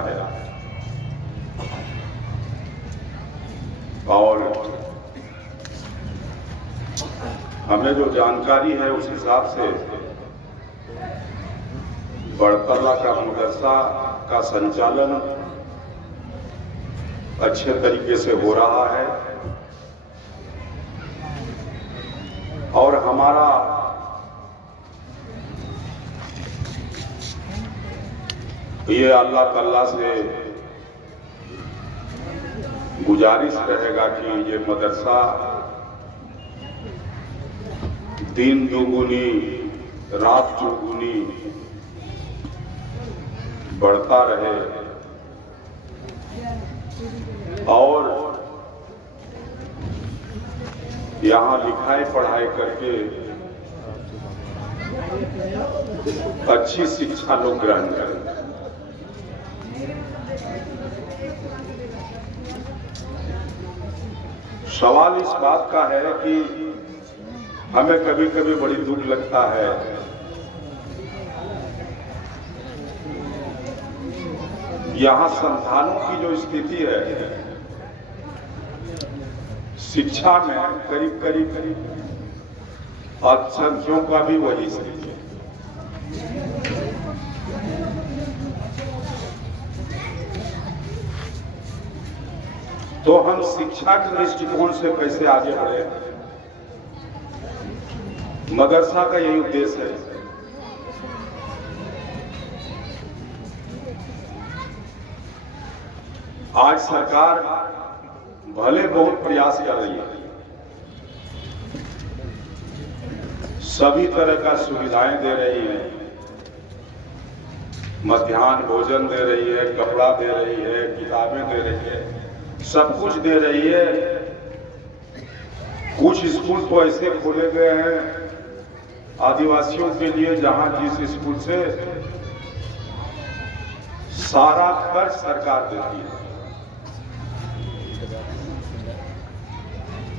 मिला है। और हमें जो जानकारी है उस हिसाब से बड़तला का मदरसा का संचालन अच्छे तरीके से हो रहा है और हमारा ये अल्लाह ताला से गुजारिश रहेगा कि ये मदरसा दिन दुगुनी रात चौगुनी बढ़ता रहे और यहाँ लिखाई पढ़ाई करके अच्छी शिक्षा लोग ग्रहण करें। सवाल इस बात का है कि हमें कभी कभी बड़ी दुख लगता है यहाँ संस्थानों की जो स्थिति है शिक्षा में करीब अल्पसंख्यकों का भी वही स्थिति है। तो हम शिक्षा के दृष्टिकोण से कैसे आगे बढ़े, मदरसा का यही उद्देश्य है। आज सरकार भले बहुत प्रयास कर रही है, सभी तरह का सुविधाएं दे रही है, मध्याह्न भोजन दे रही है, कपड़ा दे रही है, किताबें दे रही है, सब कुछ दे रही है। कुछ स्कूल तो ऐसे खोले गए हैं आदिवासियों के लिए जहां जिस स्कूल से सारा खर्च सरकार देती है,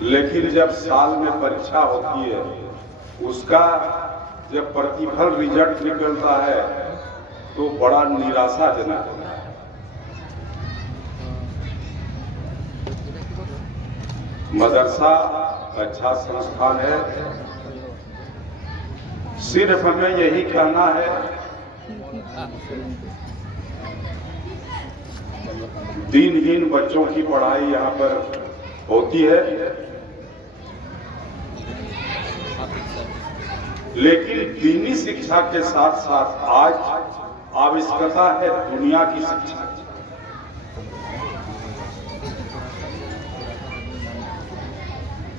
लेकिन जब साल में परीक्षा होती है उसका जब प्रतिफल रिजल्ट निकलता है तो बड़ा निराशाजनक होता है। मदरसा अच्छा संस्थान है, सिर्फ हमें यही कहना है दिनहीन बच्चों की पढ़ाई यहाँ पर होती है, लेकिन दीनी शिक्षा के साथ साथ आज आवश्यकता है दुनिया की शिक्षा।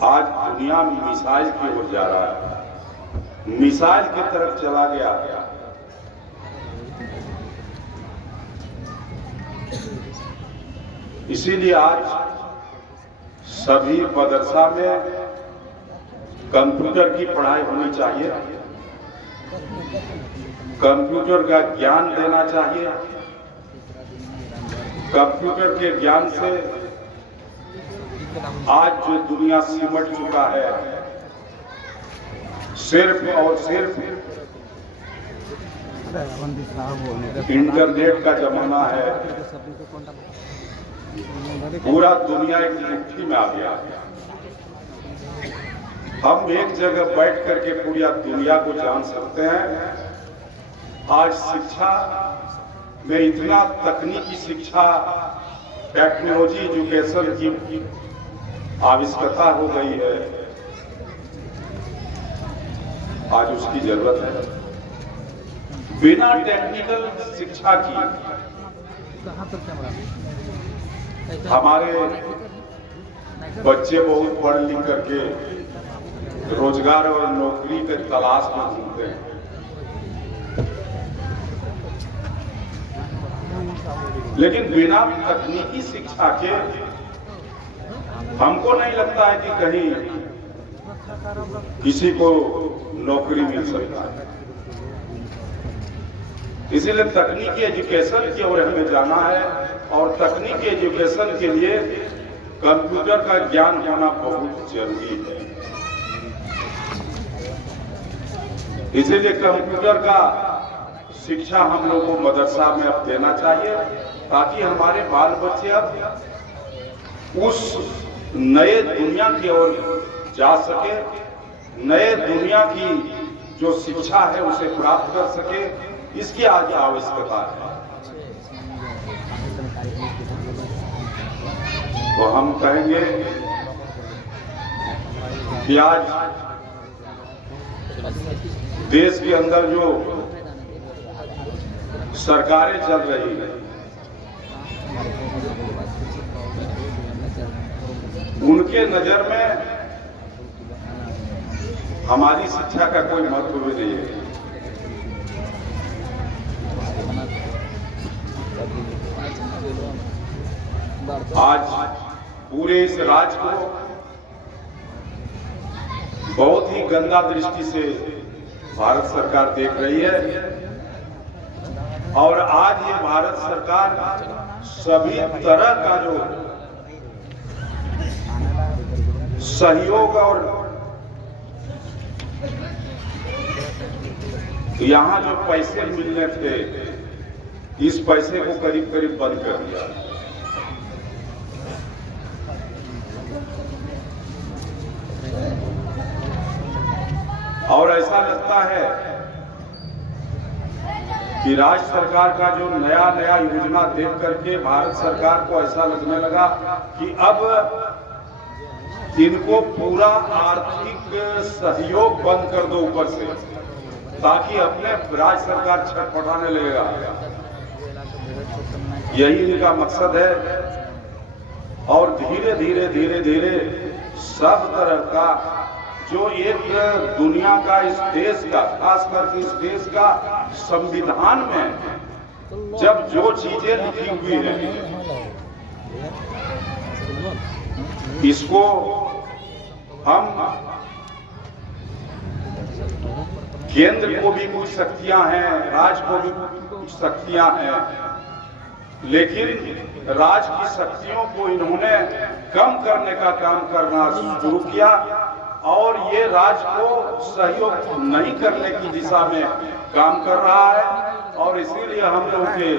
आज दुनिया मिसाइल की ओर जा रहा है, मिसाइल की तरफ चला गया। इसीलिए आज सभी मदरसा में कंप्यूटर की पढ़ाई होनी चाहिए, कंप्यूटर का ज्ञान देना चाहिए। कंप्यूटर के ज्ञान से आज जो दुनिया सिमट चुका है, सिर्फ और सिर्फ इंटरनेट का जमाना है, पूरा दुनिया एक मुट्ठी में आ गया। हम एक जगह बैठ करके पूरी दुनिया को जान सकते हैं। आज शिक्षा में इतना तकनीकी शिक्षा, टेक्नोलॉजी एजुकेशन की आवश्यकता हो गई है, आज उसकी जरूरत है। बिना टेक्निकल शिक्षा की हमारे बच्चे बहुत पढ़ लिख करके रोजगार और नौकरी के तलाश में घूमते हैं, लेकिन बिना तकनीकी शिक्षा के हमको नहीं लगता है कि कहीं किसी को नौकरी मिल सकता है। इसीलिए तकनीकी एजुकेशन की ओर हमें जाना है और तकनीकी एजुकेशन के लिए कंप्यूटर का ज्ञान होना बहुत जरूरी है। इसीलिए कंप्यूटर का शिक्षा हम लोग को मदरसा में अब देना चाहिए, ताकि हमारे बाल बच्चे अब उस नए दुनिया की ओर जा सके, नए दुनिया की जो शिक्षा है उसे प्राप्त कर सके। इसकी आज आवश्यकता है। तो हम कहेंगे कि आज देश के अंदर जो सरकारें चल रही है, उनके नजर में हमारी शिक्षा का कोई महत्व भी नहीं है। आज पूरे इस राज्य को बहुत ही गंदा दृष्टि से भारत सरकार देख रही है, और आज ये भारत सरकार सभी तरह का जो सहयोग और यहाँ जो पैसे मिलने थे, इस पैसे को करीब करीब बंद कर दिया। और ऐसा लगता है कि राज्य सरकार का जो नया नया योजना देख करके भारत सरकार को ऐसा लगने लगा कि अब इनको पूरा आर्थिक सहयोग बंद कर दो ऊपर से, ताकि अपने राज्य सरकार छटपटाने लगेगा। यही इनका मकसद है। और धीरे धीरे धीरे धीरे सब तरह का जो एक दुनिया का, इस देश का, खास करके इस देश का संविधान में जब जो चीजें लिखी हुई हैं, इसको हम केंद्र को भी कुछ शक्तियां हैं, राज्य को भी कुछ शक्तियां हैं, लेकिन राज्य की शक्तियों को इन्होंने कम करने का काम करना शुरू किया, और ये राज्य को सहयोग नहीं करने की दिशा में काम कर रहा है। और इसीलिए हम लोग के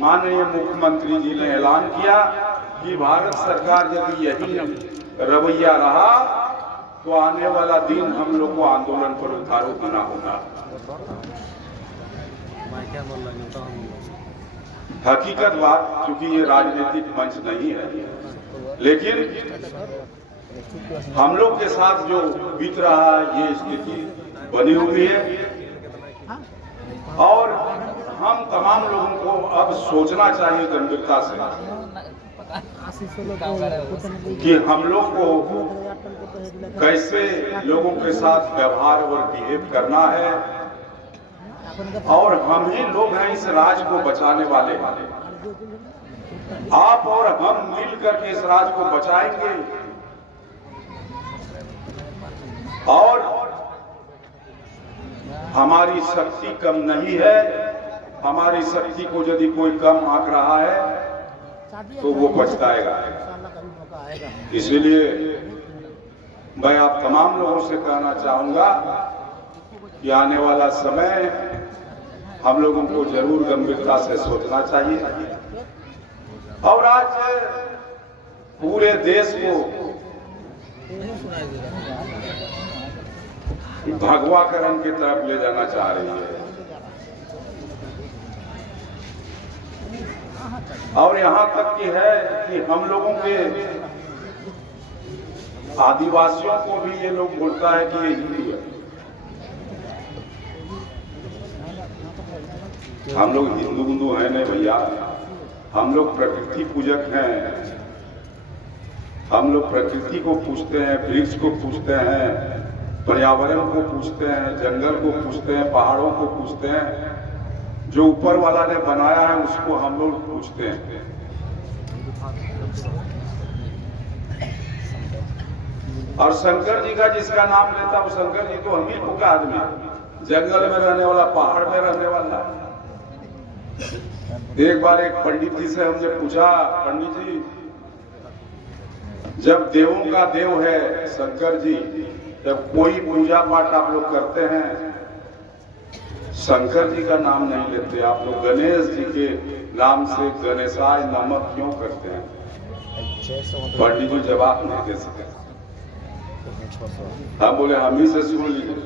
माननीय मुख्यमंत्री जी ने ऐलान किया कि भारत सरकार यदि यही रवैया रहा तो आने वाला दिन हम लोग को आंदोलन पर उतारू होना होगा। हकीकत बात, क्योंकि ये राजनीतिक मंच नहीं है, लेकिन हम लोग के साथ जो बीत रहा है ये स्थिति बनी हुई है, और हम तमाम लोगों को अब सोचना चाहिए गंभीरता से कि हम लोग को कैसे लोगों के साथ व्यवहार और बिहेव करना है, और हम ही लोग हैं इस राज्य को बचाने वाले। आप और हम मिल करके इस राज्य को बचाएंगे, और हमारी शक्ति कम नहीं है। हमारी शक्ति को यदि कोई कम आंक रहा है तो वो पछताएगा। इसीलिए मैं आप तमाम लोगों से कहना चाहूंगा कि आने वाला समय हम लोगों को जरूर गंभीरता से सोचना चाहिए, और आज पूरे देश को भगवाकरण की तरफ ले जाना चाह रही है, और यहाँ तक की है कि हम लोगों के आदिवासियों को भी ये लोग बोलता है कि ये हिंदू है। हम लोग हिंदू हैं नहीं भैया, हम लोग प्रकृति पूजक हैं। हम लोग प्रकृति को पूजते हैं, वृक्ष को पूजते हैं, पर्यावरण को पूजते हैं, जंगल को पूजते हैं, पहाड़ों को पूजते हैं। जो ऊपर वाला ने बनाया है उसको हम लोग पूजते हैं। और शंकर जी का जिसका नाम लेता वो शंकर जी तो हम ही लोग का आदमी, जंगल में रहने वाला, पहाड़ में रहने वाला। एक बार एक पंडित जी से हमने पूछा, पंडित जी जब देवों का देव है शंकर जी, जब कोई पूजा पाठ आप लोग करते हैं शंकर जी का नाम नहीं लेते आप लोग, गणेश जी के नाम से गणेशाय नमः क्यों करते हैं? पंडित जी जवाब नहीं दे सके। हम बोले हम ही से सुन लीजिए।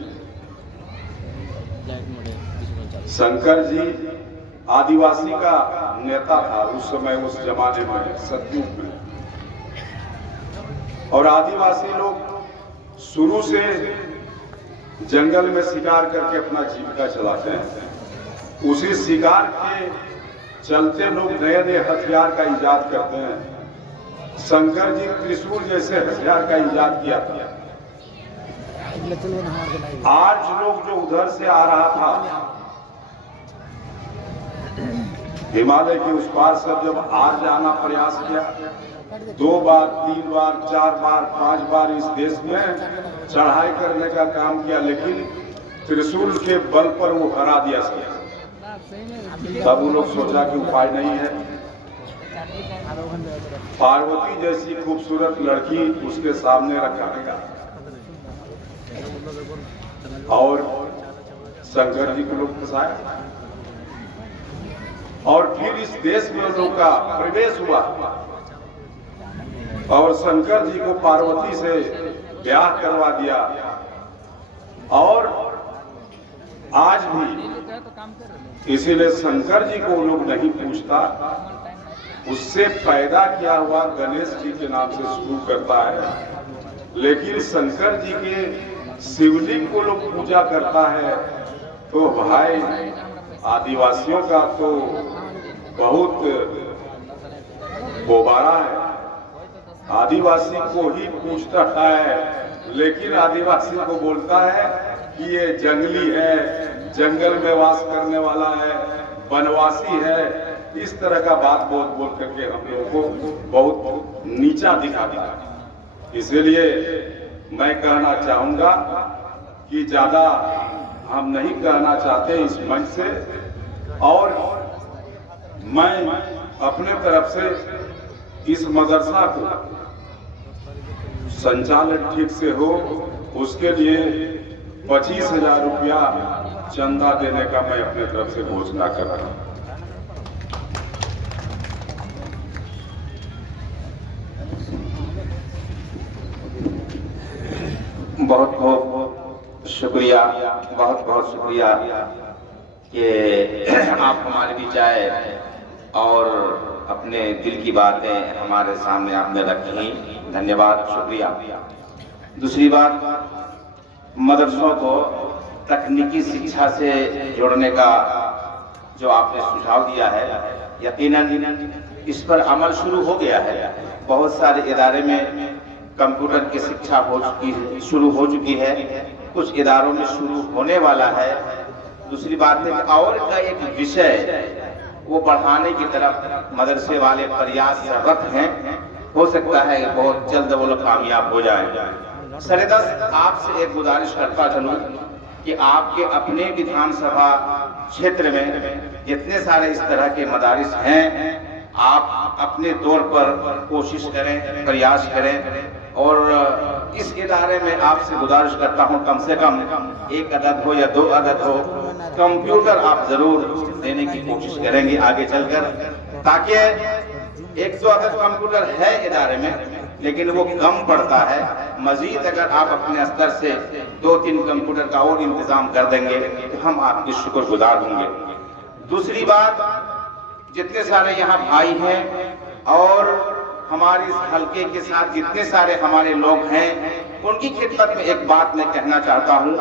शंकर जी आदिवासी का नेता था उस समय, उस जमाने में, सतयुग में। और आदिवासी लोग शुरू से जंगल में शिकार करके अपना जीविका चलाते हैं। उसी शिकार के चलते लोग नए नए हथियार का इजाद करते हैं। शंकर जी त्रिशूल जैसे हथियार का इजाद किया था। आज लोग जो उधर से आ रहा था हिमालय के उस पार, सब जब आर जाना प्रयास किया, 2 बार 3 बार 4 बार 5 बार इस देश में चढ़ाई करने का काम किया, लेकिन त्रिशूल के बल पर वो हरा दिया सब। तब वो लोग सोचा कि उपाय नहीं है। पार्वती जैसी खूबसूरत लड़की उसके सामने रखा गया और शंकर जी को लोग फंसाया। और फिर इस देश में लोगों का प्रवेश हुआ और शंकर जी को पार्वती से ब्याह करवा दिया। और आज भी इसीलिए शंकर जी को लोग नहीं पूछता, उससे पैदा किया हुआ गणेश जी के नाम से शुरू करता है। लेकिन शंकर जी के शिवलिंग को लोग पूजा करता है। तो भाई आदिवासियों का तो बहुत बोबारा है। आदिवासी को ही पूछता है, लेकिन आदिवासी को बोलता है कि ये जंगली है, जंगल में वास करने वाला है, वनवासी है। इस तरह का बात बोल करके हम लोगों को बहुत नीचा दिखा दिया। इसलिए मैं कहना चाहूंगा कि ज्यादा हम नहीं कहना चाहते इस मंच से, और मैं अपने तरफ से इस मदरसा को संचालन ठीक से हो, उसके लिए 25,000 रुपया चंदा देने का मैं अपने तरफ से घोषणा कर रहा हूँ। बहुत बहुत शुक्रिया, बहुत बहुत शुक्रिया कि आप हमारे बीच आए और अपने दिल की बातें हमारे सामने आपने रखी। धन्यवाद, शुक्रिया। दूसरी बात, मदरसों को तकनीकी शिक्षा से जोड़ने का जो आपने सुझाव दिया है, यकीनन इस पर अमल शुरू हो गया है। बहुत सारे इदारे में कंप्यूटर की शिक्षा शुरू हो चुकी है, कुछ इदारों में शुरू होने वाला है। दूसरी बात है कि और का एक विषय वो बढ़ाने की तरफ मदरसे वाले प्रयासरत हैं। हो सकता है बहुत जल्द वो लोग कामयाब हो जाए। सरेदस आपसे एक गुजारिश करता चलूं कि आपके अपने विधानसभा क्षेत्र में जितने सारे इस तरह के मदारिस हैं, आप अपने तौर पर कोशिश करें, प्रयास करें। और इस इदारे में आपसे गुजारिश करता हूं, कम से कम 1 अदद हो या 2 अदद हो कंप्यूटर आप जरूर देने की कोशिश करेंगे आगे चलकर, ताकि 100 अदद कंप्यूटर है इदारे में, लेकिन वो कम पड़ता है। मजीद अगर आप अपने स्तर से 2-3 कंप्यूटर का और इंतजाम कर देंगे तो हम आपके शुक्रगुजार होंगे। दूसरी बात, जितने सारे यहाँ भाई हैं और हमारे इस हल्के के साथ जितने सारे हमारे लोग हैं, उनकी खिदमत में एक बात मैं कहना चाहता हूँ।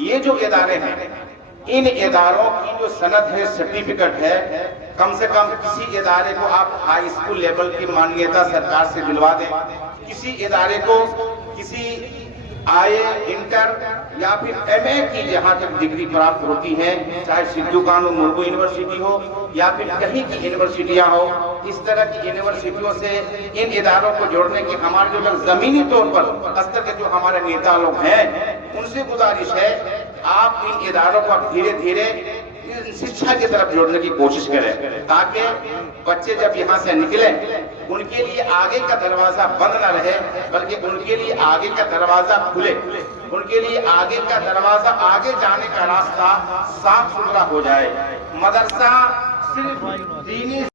ये जो इदारे हैं, इन इदारों की जो सनद है, सर्टिफिकेट है, कम से कम किसी इदारे को आप हाई स्कूल लेवल की मान्यता सरकार से दिलवा दें। किसी इदारे को किसी IA, इंटर या फिर MA की जहाँ तक डिग्री प्राप्त होती है, चाहे सिद्धू कानू मुर्मू यूनिवर्सिटी हो या फिर कहीं की यूनिवर्सिटियाँ हो, इस तरह की यूनिवर्सिटियों से इन इदारों को जोड़ने की हमारे जो जमीनी तौर पर स्तर के जो हमारे नेता लोग हैं, उनसे गुजारिश है आप इन इदारों को धीरे धीरे शिक्षा की तरफ जोड़ने की कोशिश करें, ताकि बच्चे जब यहाँ से निकले उनके लिए आगे का दरवाजा बंद न रहे, बल्कि उनके लिए आगे का दरवाजा खुले। उनके लिए आगे का दरवाजा, आगे जाने का रास्ता साफ सुथरा हो जाए। मदरसा सिर्फ दीनी